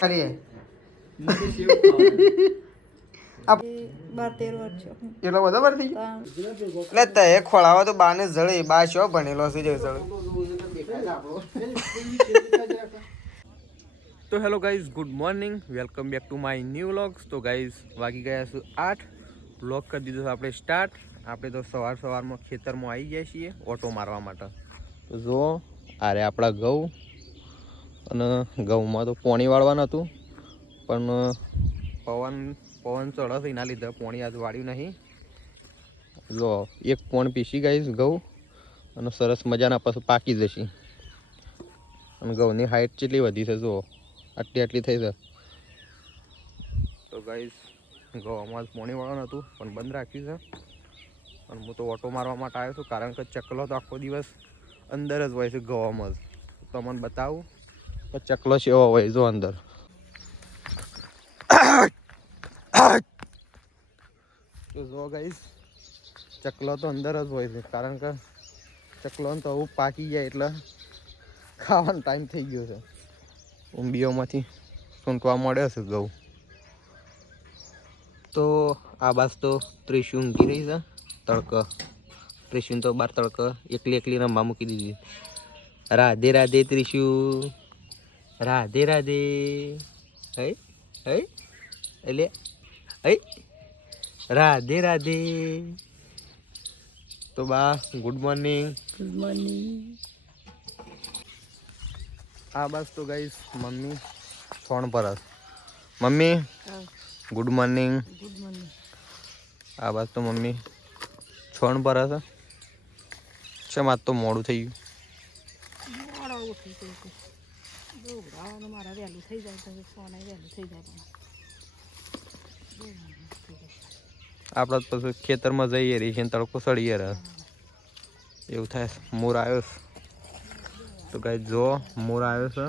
કરીએ 12-13 વર્ષ એટલો બધો ભર થઈ ગયો એટલે તે ખોળાવા તો બાને જળે બા શો ભણેલો છે જે જળે. તો hello guys, good morning, welcome back to my new vlogs. તો ગાઈઝ વાગી ગયા છે 8. વ્લોગ કરી દીધો છે આપણે સ્ટાર્ટ. આપણે તો સવારમાં ખેતરમાં આવી ગયા છીએ ઓટો મારવા માટે. તો જુઓ આરે આપણા ઘઉં, અને ઘઉંમાં તો પોણી વાળવાનું હતું પણ પવન ચડે છે એના લીધે પોણી આજ વાળ્યું નહીં. જો એક પોણ પીસી ગાઈશ ઘઉં, અને સરસ મજાના પાછું પાકી જશે. અને ઘઉંની હાઈટ કેટલી વધી છે જુઓ, આટલી થઈ છે. તો ગાઈસ ઘઉંમાં પોણી વાળવાનું હતું પણ બંધ રાખ્યું છે. અને હું તો ઓટો મારવા માટે આવ્યો છું, કારણ કે ચકલો તો આખો દિવસ અંદર જ હોય છે ઘઉંમાં જ. તો મને બતાવું તો ચકલો છે એવો હોય જો અંદર. તો જો ગાઈસ ચકલો તો અંદર જ હોય છે, કારણ કે ચકલોને તો આવું પાકી જાય એટલે ખાવાનો ટાઈમ થઈ ગયો છે. ઊંબીઓમાંથી સૂંટવા મળ્યો છે ઘઉં. તો આ બાસ તો ત્રિશુ ઊંઘી રહી છે તડકો. ત્રિશુને તો બાર તડકો એકલી રમવા મૂકી દીધી. રાધે રાધે ત્રિશુ, રાધે રાધે. હે હે એટલે હે રાધે રાધે. તો બા ગુડ મોર્નિંગ. Good morning. આ બસ તો ગાઈસ મમ્મી છોણ પર હશે. Mummy good morning. Good morning. આ બસ તો મમ્મી છોણ પર હશે. છે માર તો મોડું થઈ ગયું. મારા વહેલું થઈ જાય તો સોના વહેલું થઈ જાય. આપણે પછી ખેતરમાં જઈએ રહી છે, તડકો સળીએ રહે એવું થાય. મોર આવ્યો છે તો ગાઈસ જો મોર આવ્યો છે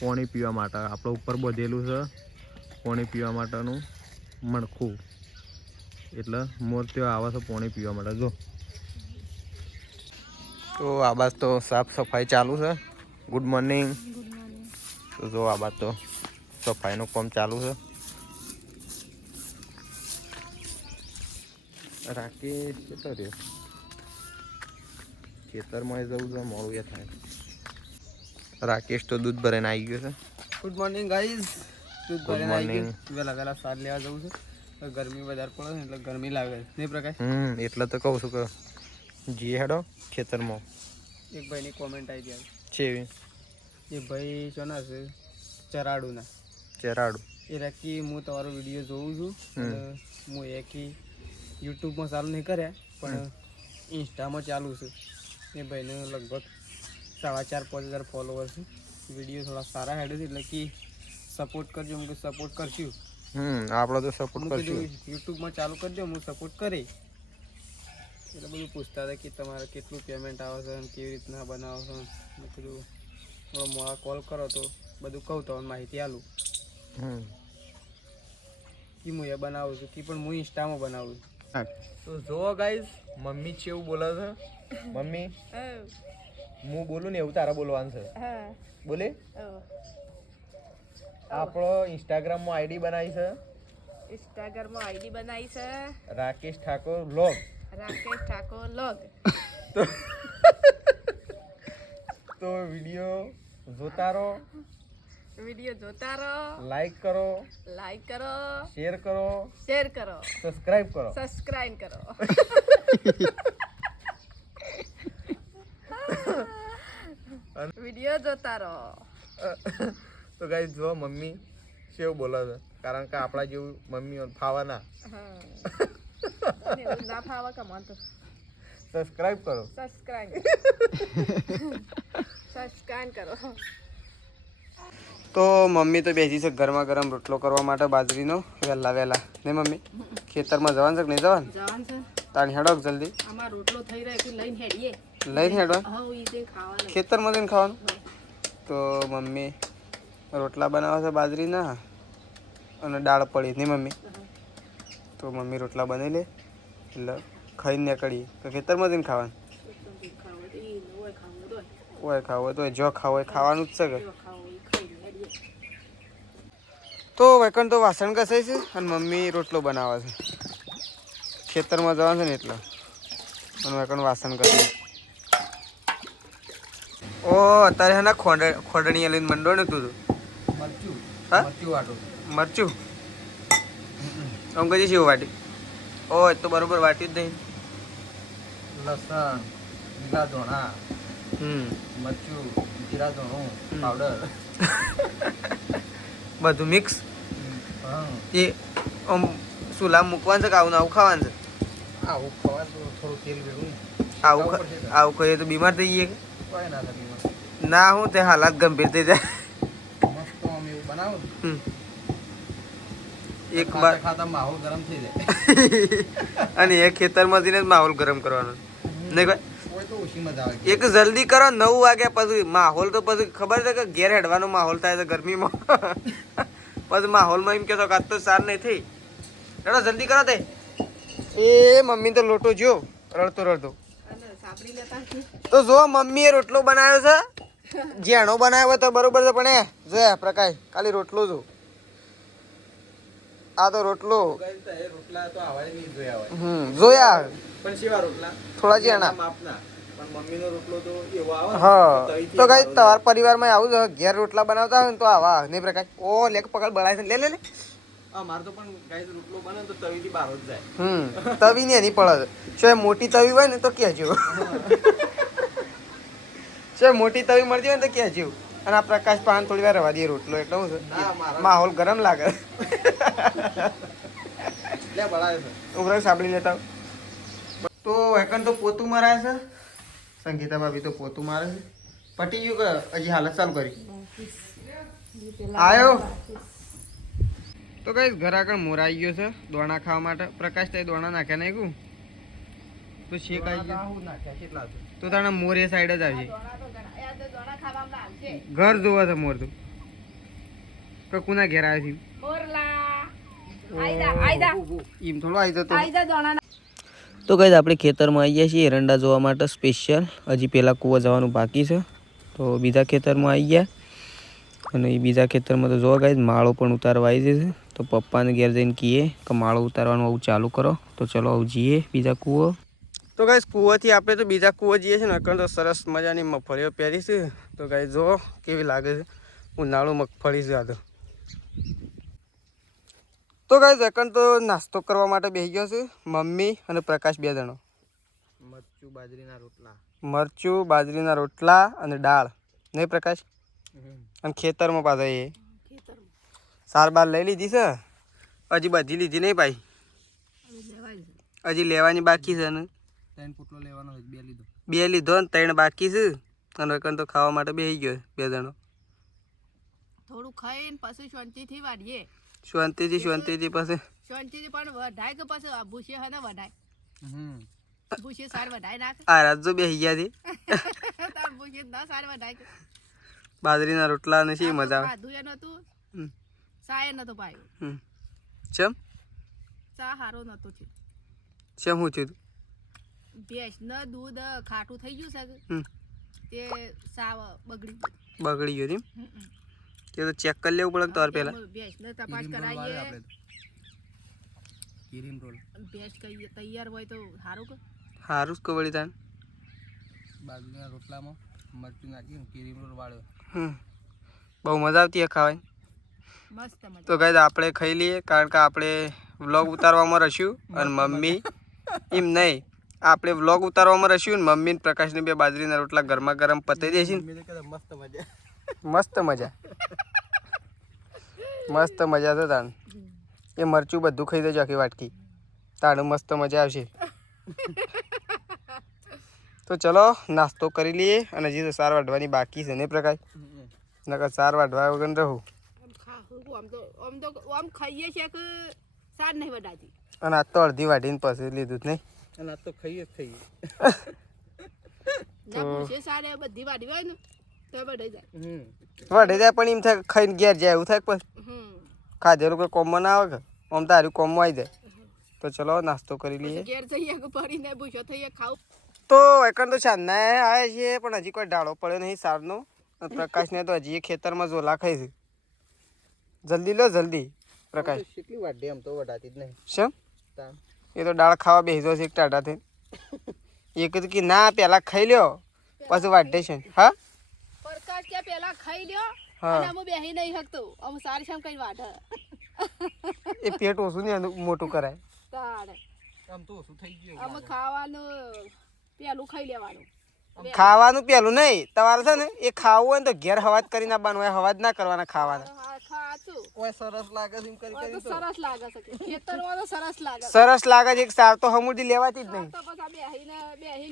પાણી પીવા માટે. આપણે ઉપર બધેલું છે પાણી પીવા માટેનું મણખું, એટલે મોર ત્યાં આવે છે પાણી પીવા માટે. જો તો આ બાદ તો સાફ સફાઈ ચાલુ છે. Good morning. તો જો આ બાદ તો સફાઈનું કામ ચાલુ છે. રાકેશ કેટલો રહ્યો ખેતરમાં જવું છે, મોડું એ થાય. રાકેશ તો દૂધ ભરાઈને આવી ગયો છે. Good morning guys. દૂધ ગુડ ભરાઈને આવી મોર્નિંગ. ગયું. વહેલા સાર લેવા જવું છે. ગરમી વધારે પડે ને એટલે ગરમી લાગે નહીં પ્રકાશ. એટલે તો કહું છું કે જી હેડો ખેતરમાં. એક ભાઈની કોમેન્ટ આવી હતી છે એવી એ ભાઈ શોના છે ચરાડુના. ચરાડું એ રાકી હું તમારો વિડીયો જોઉં છું, અને હું એકી યુટ્યુબમાં ચાલુ નહીં કર્યા પણ ઇન્સ્ટામાં ચાલુ છે. એ ભાઈને લગભગ 4,500-5,000 ફોલોવર છે. વિડીયો થોડા સારા હેડે છે, એટલે કે સપોર્ટ કરજો. હું સપોર્ટ કરશું. આપણે તો સપોર્ટ કરશું. યુટ્યુબમાં ચાલુ કરજો, હું સપોર્ટ કરી. એટલે બધું પૂછતા હતા કે તમારે કેટલું પેમેન્ટ આવે છે અને કેવી રીતના બનાવો છો. મેં કીધું થોડો મોડા કોલ કરો તો બધું કહું તો માહિતી આલું. કે હું એ બનાવું છું કે પણ હું ઇન્સ્ટામાં બનાવું છું. તો જો ગાઈઝ મમ્મી છે એવું બોલે છે. મમ્મી હું બોલું ને એવું તારા બોલવાનું છે. બોલે આપણો ઇન્સ્ટાગ્રામમાં આઈડી બનાવી છે. ઇન્સ્ટાગ્રામમાં આઈડી બનાવી છે રાકેશ ઠાકોર વ્લોગ. રાકેશ ઠાકોર લોગ. તો વિડીયો જોતા રહો, વિડીયો જોતા રહો, લાઈક કરો, શેર કરો, સબસ્ક્રાઇબ કરો. વિડીયો જોતા રહો. તો ગાઈસ જો મમ્મી કેવું બોલે છે, કારણ કે આપણા જેવું મમ્મી ફાવા ના. ના ફાવા કમાન તો સબસ્ક્રાઇબ કરો. સબસ્ક્રાઇબ કરો. તો મમ્મી તો બેસી છે ગરમા ગરમ રોટલો કરવા માટે બાજરીનો. વહેલા ને મમ્મી ખેતરમાં જવાનું છે કે નહીં જવાનું? જવાનું છે. તાણી હેડો જલ્દી. આમાં રોટલો થઈ રહ્યો છે, લઈને હેડીએ. લઈને હેડવા હા ઈ જે ખાવાનું ખેતરમાં જઈને ખાવાનું. તો મમ્મી રોટલા બનાવે છે બાજરીના, અને દાળ પડી નહીં મમ્મી. તો મમ્મી રોટલા બનાવી લે એટલે ખાઈને નીકળીએ. તો ખેતરમાં જઈને ખાવાનું હોય, ખાવું હોય તો જો ખાવું હોય ખાવાનું જ છે કે. તો વેકન તો વાસણ ઘસાય છે અને મમ્મી રોટલો બનાવે છે. ખેતરમાં જવાનું છે ને એટલે અને વેકન વાસણ ઘસે. ઓ અત્યારે હે ને ખોડણી લઈને મંડો ને તું મરચું હા મરચું વાટો મરચું અંકજી શેવું વાટી ઓ તો બરોબર વાટ્યું જ નહીં. લસણ લીલા ધોણા મરચું જીરા ધોણું પાવડર બધું મિક્સ. એ આમ સુલા મૂકવાનું છે કે આવું આવું ખાવાનું છે? આવું ખાવાનું થોડું તેલ ભેગું આવું ખાઈએ તો બીમાર થઈ જઈએ ના હું તે હાલાત ગંભીર થઈ જાય. મસ્ત આમ એવું બનાવું એક વાર ખાતા માહોલ ગરમ થઈ જાય અને એ ખેતરમાંથી જ માહોલ ગરમ કરવાનો નહીં ભાઈ. એક જલ્દી કરો 9 વાગ્યા પછી માહોલ તો પછી ખબર છે કે ઘેર હેડવાનો માહોલ થાય છે ગરમીમાં પછી માહોલમાં એમ કહેતો કે આજ તો સાર નહીં થઈ રડો જલ્દી કરો તે. એ મમ્મી તો લોટો જો રડતો રડતો તો જો મમ્મીએ રોટલો બનાવ્યો છે જેણો બનાવ્યો તો બરોબર છે પણ એ જોયા પ્રકાશ ખાલી રોટલો જો આ તો રોટલો જોયા પણ શેવા રોટલા થોડા જેણા હા તો કઈ તમારા પરિવારમાં આવું ઘેર રોટલા બનાવતા હોય ને તો આવા નહીં પ્રકાશ ઓ લેક પકડ બળાય છે લે મારે તો પણ ગાય રોટલો બને તો તવીથી બહાર જ જાય. તવી ને એની પડે છે મોટી તવી હોય ને તો કહેજો છે મોટી તવી મળતી હોય ને તો કહેજો. અને આ પ્રકાશ પાન થોડી વાર રવા દઈએ રોટલો એટલે હું છે માહોલ ગરમ લાગે. લે બળાય છે ઉભરા સાંભળી લેતા તો એકન તો પોતું મારે છે. સંગીતા ભાભી તો પોતું મારે છે. પટી ગયું કે હજી હાલત ચાલુ કરી આયો તો કઈ ઘર આગળ મોર આવી ગયો છે દોણા ખાવા માટે. પ્રકાશ તે દોણા નાખ્યા નાખ્યું તો શેક આવી ગયો તો તારા મોર એ સાઈડ જ આવી ઘર જોવા છે મોર તો કુના ઘેર આવે છે એમ થોડો આવી જતો. તો કઈ આપણે ખેતરમાં આવી ગયા છીએ એરંડા જોવા માટે સ્પેશિયલ. હજી પેલા કૂવા જવાનું બાકી છે તો બીજા ખેતરમાં આવી ગયા અને એ બીજા ખેતરમાં તો જોવા ગાય માળો પણ ઉતારવા આવી જશે તો પપ્પાને ઘેર જઈને કહીએ કે માળો ઉતારવાનું આવું ચાલુ કરો. તો ચલો આવું જઈએ બીજા કૂવો. તો ગાઈસ કૂવાથી આપણે તો બીજા કૂવો જઈએ છીએ ને અકણ તો સરસ મજાની મગફળીઓ પહેરી છે તો ગાઈસ જો કેવી લાગે છે ઉનાળુ મગફળી છે આ તો ગાઈસ અકણ તો નાસ્તો કરવા માટે બેસી ગયો છે મમ્મી અને પ્રકાશ 2 જણો. મરચું બાજરીના રોટલા અને દાળ નહીં પ્રકાશ અને ખેતરમાં પાછા એ સાર બાર લઈ લીધી છે હજી બધી લીધી નહીં ભાઈ હજી લેવાની બાકી છે ને 3 પુટલો લેવાનો 2 લીધો ને 3 બાકી છે અને એકન તો ખાવા માટે બેસી ગયો 2 જણો. થોડું ખાઈને પછી શાંતિથી વાડીએ શાંતિથી પછી શાંતિથી પણ વઢાય કે પછી ભૂસે હે ને વઢાય ભૂસે સાર વઢાય નાખે આ રાજ્યો બેસી ગયા છે તાર ભૂસે ના સાર વઢાય કે બાજરીના રોટલા ને શી મજા આવે. ખાધું એ નતું સાય નતો પાયો ચમ ચા હારો નતો છે ચમ હું થયું ભેંસ ને દૂધ ખાટું થઈ ગયું છે તે સાવ બગડી ગયું એમ કે તો ચેક કરી લેવું પડે તાર પહેલા ભેંસ ને તપાસ કરાવીએ ક્રીમ રોલ ભેંસ કઈ તૈયાર હોય તો સારું કે સારું જ કવળી તાન બાજરીના રોટલામાં મરચું નાખીને ક્રીમ રોલ વાળ્યો બહુ મજા આવતી ખાવાની. મસ્ત મજા. તો ગાઈસ આપણે ખાઈ લઈએ કારણ કે આપણે વ્લોગ ઉતારવામાં રહીશું અને મમ્મી એમ નહીં આપણે વ્લોગ ઉતારવામાં રહીશું ને મમ્મી ને પ્રકાશને 2 બાજરીના રોટલા ગરમા ગરમ પતાવી દેશે ને મસ્ત મજા છે તાણ. એ મરચું બધું ખાઈ દેજો આખી વાટકી તાણ મસ્ત મજા આવશે. તો ચલો નાસ્તો કરી લઈએ અને હજી તો સાર વાઢવાની બાકી છે ને પ્રકાશ નકર સાર વાઢવા વગર રહું આમ ખાઈએ છે કે સાર નહીં વઢાતી અને આ તો અડધી વાઢીને પછી લીધું જ નહીં અને આ તો ખાઈએ ના ભૂસે સાર બધી વાડી હોય ને તો વઢાઈ જાય પણ એમ થાય ખાઈને ઘેર જાય એવું થાય પછી ખાધેલું કોઈ કોમમાં ના આવે કે આમ તારું કોમમાં આવી જાય. તો ચલો નાસ્તો કરી લઈએ. ઘેર જઈએ કે પડીને ભૂસો થઈએ ખાવ તો એકણ તો છાનના આવે છે પણ હજી કોઈ ડાળો પડ્યો નહીં સારનો. પ્રકાશને તો હજી ખેતરમાં ઝોલા ખાઈ છે જલ્દી લો જલ્દી પ્રકાશ. કેટલી વાઢી આમ તો વઢાતી જ નહીં. શેમ તાન. એ તો દાળ ખાવા બેસી છે ટાટા થઈ. એક જ કે ના પેલા ખાઈ લ્યો પછી વાઢે છે. હા પ્રકાશ કે પેલા ખાઈ લ્યો હા. અને અમે બેહી નહીં શકતો અમે સારી શામ કઈ વાઢ એ પેટ ઓછું નહીં મોટું કરાય. તાણે આમ તો ઓછું થઈ ગયું. અમે ખાવાનું પેલું ખાઈ લેવાનું ખાવાનું પેલું નહીં તમારે છે ને એ ખાવું હોય ને તો ઘેર હવાજ કરીને આવવાનું હોય. હવાજ ના કરવાના ખાવાના. ખાચું ઓય સરસ લાગે છે એમ કરી તો સરસ લાગે છે ખેતરમાં તો સરસ લાગે છે. સરસ લાગે છે. એક સાર તો હમુરથી લેવાતી જ નહીં. તો પછી બેહીને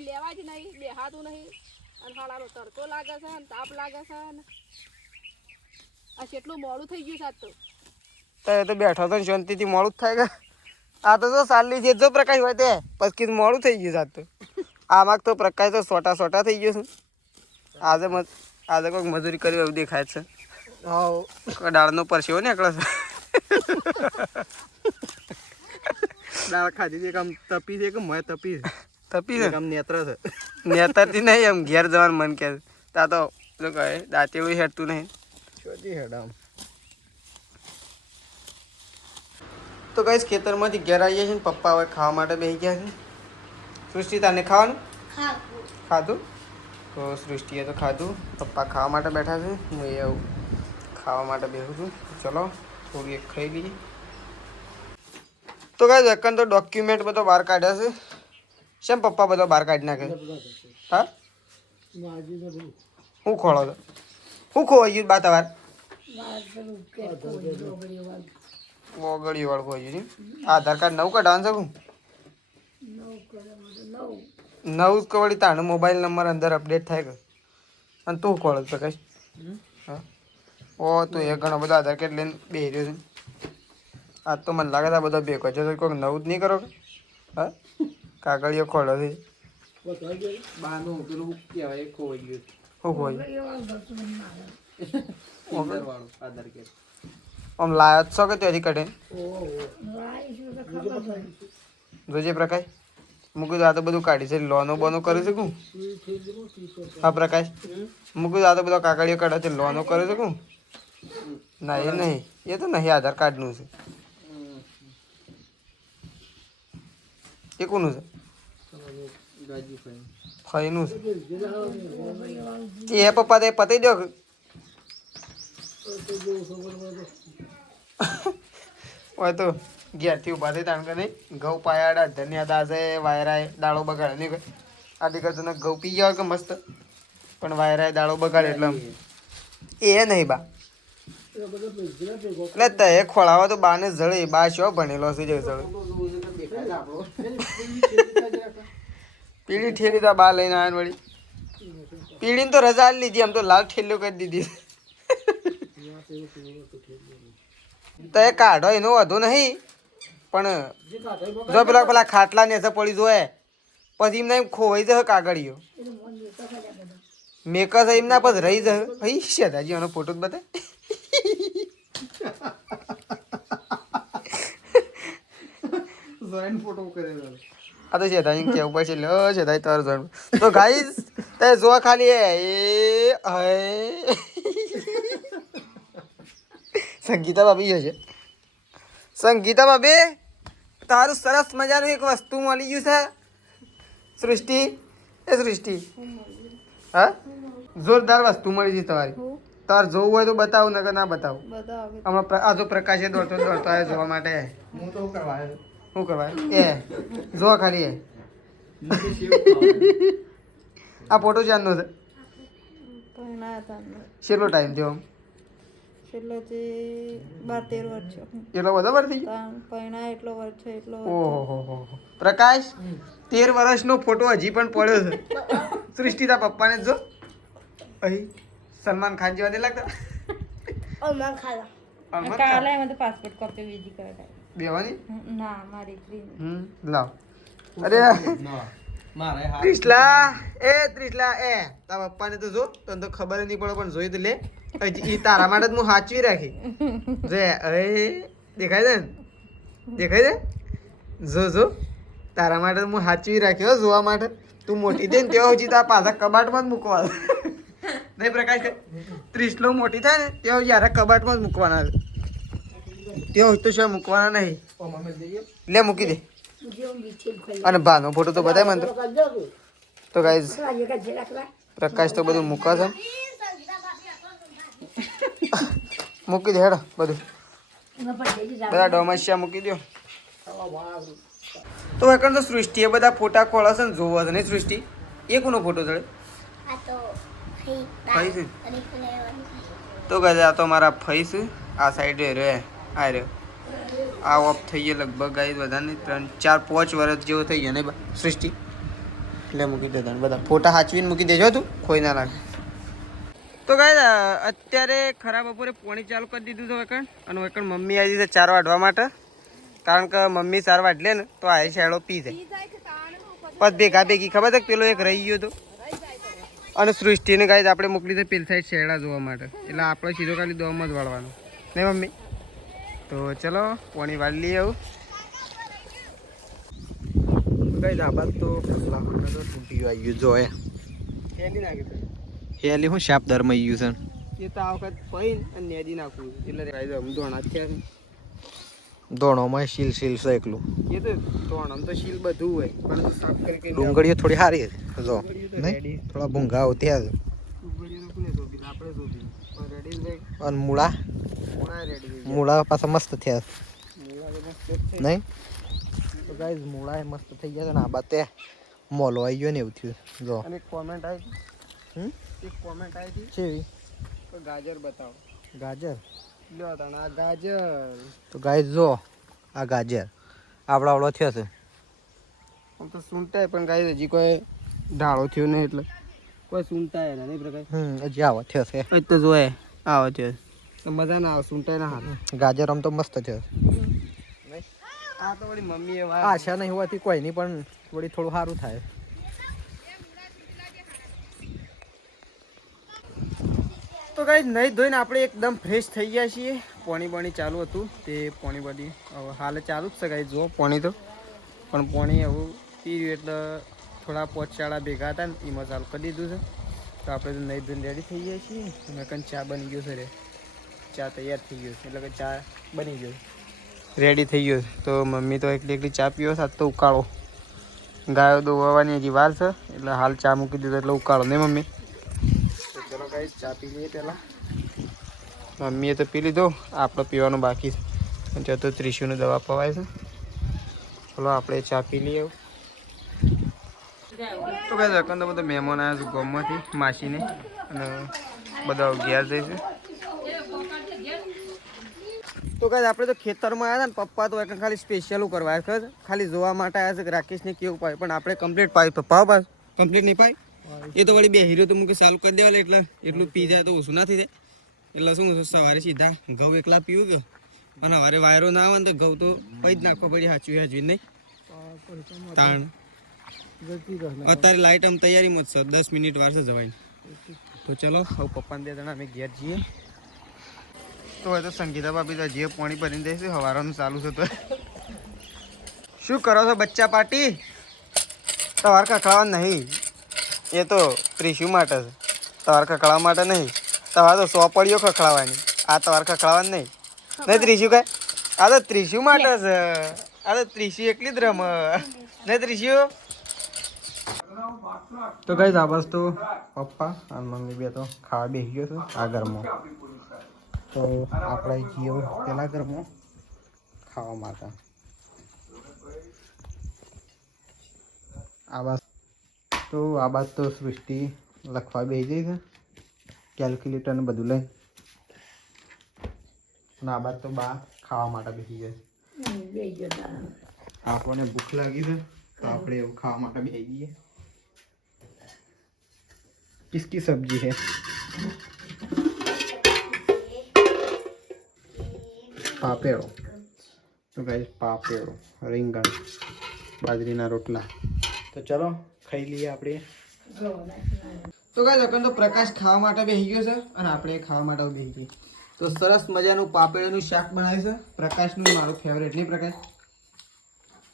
લેવા જ નહીં બેહાતું નહીં અને હાલાનો તડકો લાગે છે અને તાપ લાગે છે ને આ કેટલું મોડું થઈ ગયું સાત તો એ તો બેઠો તો ને શાંતિથી મોડું જ થાય કે આ તો જો સાલી છે જો પ્રકાશ હોય તે પછી મોડું થઈ ગયું સાત તો આમાં તો પ્રકાશ તો સોટા થઈ ગયો છે. આજે કોઈક મજૂરી કરી એવું દેખાય છે. હા દાળનો પરસેવો નીકળે છે. દાળ ખાધી છે આમ તપી છે કે મોય તપી છે. તપી છે આમ નેત્ર છે. નેતરથી નહીં એમ ઘેર જવાનું મન કે તા તો જો કહે દાંતેડું હેઠતું નહીં. શોધી હેડ આમ. તો કઈ ખેતરમાંથી ઘેર આવીએ છીએ ને પપ્પા હવે ખાવા માટે બેસી ગયા છે. સૃષ્ટિ તાને ખાવાનું ખાધું તો સૃષ્ટિએ તો ખાધું. પપ્પા ખાવા માટે બેઠા છે. હું એ આવું ખાવા માટે બેસું છું. ચલો થોડું એક ખાઈ લઈએ. તો કઈ એકન તો ડોક્યુમેન્ટ બધો બહાર કાઢ્યા છે. શેમ પપ્પા બધો બહાર કાઢી નાખે? હા હું ખોળો તો હું ખોવાઈ ગયું બા તમારે ઓગળી વાળું ખોવાઈ ગયું. આધાર કાર્ડ નવું કઢાવવાનું છે. હું નવું કવડી તાનો મોબાઈલ નંબર અંદર અપડેટ થાય કે અને તું ખોળ પ્રકાશ. હા ઓ તું એ ઘણો બધો આધાર કાર્ડ લઈને બેસી રહ્યો છે. આજ તો મને લાગે છે આ બધો ભેગો છે તો કોઈક નવું જ નહીં કરો કે? હા કાગળિયો ખોળો છે. બાનું પેલું કહેવાય ખોવાઈ ગયું. શું ખોવાઈ વાળું આધાર કાર્ડ. આમ લાયો જ છો કે ત્યાંથી કઢે જોજે પ્રકાશ. મૂકું આ તો બધું કાઢી છે. લોનો બોનો કરી શકું? હા પ્રકાશ મૂકું આ તો બધો કાગળિયો કાઢે છે. લોનો કરી શકું? ના એ નહીં. એ તો નહીં આધાર કાર્ડનું છે. એ કોનું છે? ફઈનું છે. એ પપ્પા તે પતાવી દો. હોય તો ઘેરથી ઉભા થઈ તાણ કે નહીં ઘઉં પાયાડા ધન્યા દાસે વાયરાએ દાળો બગાડે નહીં કોઈ આથી કરતો ને ઘઉં પી ગયા કે મસ્ત પણ વાયરાએ દાળો બગાડે એટલે એ નહીં બા એટલે તે ખોળાવા તો બાને જળે બા શો ભણેલો છે જે જળે પીળી ઠેલી તો બા લઈને આવ્યા વળી પીળીને તો રજા આલી લીધી આમ તો લાલ ઠેલીઓ કરી દીધી તો એ કાઢો એનો વધુ નહીં પણ જો પેલા ખાટલા ને પડી જોયે પછી એમને એમ ખોવાઈ જશે કાગળિયો મેકસ એમના પછી રહી જશે ભાઈ શેતાજી એનો ફોટો જ બતાય ફોટો કરેલો આ તો શેતાજી કેવું પડશે લો શેતાજી તાર જોઈન તો ગાઈસ તે જો ખાલી એ સંગીતા ભાભી છે. સંગીતા ભાભી તારું સરસ મજાનું એક વસ્તુ મળી ગયું છે. સૃષ્ટિ એ સૃષ્ટિ હા જોરદાર વસ્તુ મળી છે તમારી. તાર જોવું હોય તો બતાવું નકર ના બતાવું. હમણાં આ જો પ્રકાશે દોડતો આવે જોવા માટે. હું તો કરવા આવ્યો. શું કરવા એ જો ખાલી એ આ ફોટો ચાંદનો છે. કેટલો ટાઈમ થયો? એટલો જે 12-13 વર્ષ એટલો બધો વાર થઈ ગયો? પૈણા એટલો વર્ષ છે એટલો ઓહો પ્રકાશ 13 વર્ષનો ફોટો હજી પણ પડ્યો છે. સૃષ્ટિ તા પપ્પાને જો અહીં સલમાન ખાન જેવા નહીં લાગતા? કાલે એમાં તો પાસપોર્ટ કોપી બીજી કરાય બેવાની ના મારી દીકરી લાવ. અરે મારે ત્રિશલા એ તારા પપ્પાને તો જો તને તો ખબર નહીં પડે પણ જોઈ તો લે. હજી ઈ તારા માટે જ હું સાચવી રાખી જો અરે દેખાય છે ને દેખાય છે જો તારા માટે હું સાચવી રાખ્યો જોવા માટે. તું મોટી થઈ ને ત્યાં હજી તારા પાછા કબાટમાં જ મૂકવા નહીં પ્રકાશ ત્રિશલો મોટી થાય ને ત્યાં યાર કબાટમાં જ મૂકવાના છે. ત્યાં હોય તો શું મૂકવાના નહીં લે મૂકી દે અને ભાનો ફોટો તો બતાય મને તો ગાઈઝ પ્રકાશ તો બધું મૂકા છે મૂકી દે હેડો બધું બધા ડોમાશિયા મૂકી દો તો એકણ તો સૃષ્ટિએ બધા ફોટા ખોળા છે ને જોવા છે નહીં સૃષ્ટિ એ કોનો ફોટો ચડે ફઈ છે તો ગાઈઝ આ તો મારા ફઈ છે આ સાઈડ રે આ રહ્યો આ ઓફ થઈ ગયો લગભગ ગાઈઝ બધાને 3-4-5 વર્ષ જેવો થઈ ગયો ને સૃષ્ટિ એટલે મૂકી દેતા બધા ફોટા સાચવીને મૂકી દેજો તું ખોઈ ના લાગે તો ગાઈઝ અત્યારે ખરા બપોરે પોણી ચાલુ કરી દીધું છે વેકણ અને વેકણ મમ્મી આવી છે 4 વાઢવા માટે કારણ કે મમ્મી 4 વાઢલે ને તો આ શેડો પી જાય પછી ભેગા ભેગી ખબર છે પેલો એક રહી ગયો તો અને સૃષ્ટિને ગાઈઝ આપણે મોકલી છે પેલી સાઈડ શેડા જોવા માટે એટલે આપણે સીધો ખાલી દોમાં જ વાળવાનો નહીં મમ્મી તો ચલો પોણી વાળી લઈએ આવું ગાઈઝ આ બાદ તો તૂટી આવી ગયું જો હેલી નાખી હેલી હું શાપ દરમાં ગયું છે એ તો આ વખત પૈન અને નેદી નાખવું એટલે ધોણા થયા છે દોણોમાં શીલ શીલ છે એકલું એ તો ધોણામાં તો શીલ બધું હોય પણ સાફ કરી ડુંગળીઓ થોડી સારી છે જો નહીં થોડા ભૂંગા ત્યાં છે આપણે શોધી રેડી ભાઈ અને મૂળા રેડી મૂળા પાછા મસ્ત થયા છે મૂળા નહીં તો ગાઈઝ મૂળા મસ્ત થઈ ગયા છે ને આ બાતે મોલો આવી ગયો ને એવું થયું જો અને એક કોમેન્ટ આવી એક કોમેન્ટ આવી હતી છે તો ગાજર બતાવો ગાજર લ્યો તને આ ગાજર તો ગાઈઝ જો આ ગાજર આવડો થયો છે આમ તો સૂંટાય પણ ગાય હજી કોઈ ઢાળો થયો નહીં એટલે કોઈ સૂંટાય ના નહીં પ્રકાર હજી આવો થયો છે એ તો જોયે આવો થયો તો મજા ના આવે સૂંટાય ના હાથ ગાજર આમ તો મસ્ત થયો આ તો વળી મમ્મીએ આશા નહીં હોવાથી કોઈ નહીં પણ વળી થોડું સારું થાય તો ગાઈઝ નહીં ધોઈને આપણે એકદમ ફ્રેશ થઈ ગયા છીએ પોણી ચાલુ હતું તે પોણી બધી હવે હાલ ચાલુ જ છે ગાઈઝ જો પોણી તો પણ પોણી એવું પીર્યું એટલે થોડા પોચાળા ભેગા હતા ને એમાં ચાલુ કરી દીધું છે તો આપણે તો નહીં ધોઈને રેડી થઈ ગયા છીએ અને કંઈ ચા બની ગયો છે રે ચા તૈયાર થઈ ગયો છે એટલે કે ચા બની ગયો રેડી થઈ ગયો તો મમ્મી તો એકલી ચા પીવો સાથ તો ઉકાળો ગાયો દોવાની હજી વાર છે એટલે હાલ ચા મૂકી દીધો એટલે ઉકાળો નહીં મમ્મી ચલો ગાઈસ ચા પી લઈએ પહેલાં મમ્મીએ તો પી લીધો આપણે પીવાનું બાકી છે ત્યાં તો ત્રિશુની દવા પવાય છે ચલો આપણે ચા પી લઈએ તો ગાઈસ અકન તો બધા મહેમાન આવ્યા છે ગામમાંથી માસીને અને બધા ઘેર જઈશું તો ગાઈસ આપણે તો ખેતરમાં આવ્યા હતા ને પપ્પા તો ખાલી સ્પેશિયલ કરવા આવ્યા છે ખાલી જોવા માટે આવ્યા છે કે રાકેશને કેવું પાય પણ આપણે કમ્પ્લીટ પાય પપ્પા બસ કમ્પ્લીટ નહીં પાય એ તો વળી બે હીરો તો મૂકી ચાલુ કરી દેવા એટલે એટલું પી જાય તો ઓછું ના થઈ જાય એટલે શું સવારે સીધા ઘઉં એકલા પીવું ગયો અને સવારે વાયરો ના આવે ને તો ઘઉં તો પી જ નાખવો પડી હાચવી નહીં તાણ અત્યારે લાઇટ આમ તૈયારીમાં જ છે 10 મિનિટ વાર છે જવાય તો ચલો હવે પપ્પાને 2 જણા અમે ઘેર જઈએ તો હવે તો સંગીતા ભાભી તો જે પાણી ભરીને દઈશું સવારનું ચાલુ છે તો શું કરો છો બચ્ચા પાર્ટી તમારે કકડાવા નહીં એ તો ત્રિશુ માટે છે તમારે કકડાવા માટે નહીં તમારે તો સોપડીઓ ખખડાવવાની આ તમારે ખખડાવવાની નહીં નહીં ત્રિશુ કાંઈ આ તો ત્રિશુ માટે છે આ તો ત્રિશુ એકલી જ રમ નહીં ત્રિશુ તો કઈ આ બસ તો પપ્પા અને મમ્મી બે તો ખાવા બેસી ગયો છે આ ઘરમાં તો આપણે જીઓ પેલા ઘરમાં ખાવા માટે આ બાદ તો સૃષ્ટિ લખવા બેસી જઈ છે કેલ્ક્યુલેટર ને બધું લઈ અને આ બાદ તો બા ખાવા માટે બેસી જાય આપણને ભૂખ લાગી છે તો આપણે એવું ખાવા માટે બેસી જઈએ किसकी सब्जी है पापेड़ो तो गाइस पापेड़ो રીંગણ બાજરીના રોટલા તો ચલો ખાઈ લઈએ આપણે તો ગાઈસ અકન તો પ્રકાશ ખાવા માટે બેસી ગયો છે અને આપણે ખાવા માટે બેસી ગઈ તો સરસ મજાનું પાપેડાનું શાક બનાવ્યું છે પ્રકાશનું મારું ફેવરેટ નહીં પ્રકાશ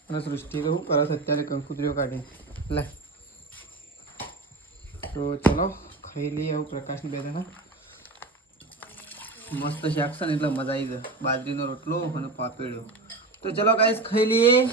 અને સૃષ્ટિ તો શું કરે છે અત્યારે કંકુતરીઓ કાઢી લે તો ચલો ખાઈ લઈએ આવું પ્રકાશની બે જણા મસ્ત શાક છે ને એટલે મજા આવી જાય. બાજરીનો રોટલો અને પાપેડ્યો. તો ચલો ગાઈસ ખાઈ લઈએ.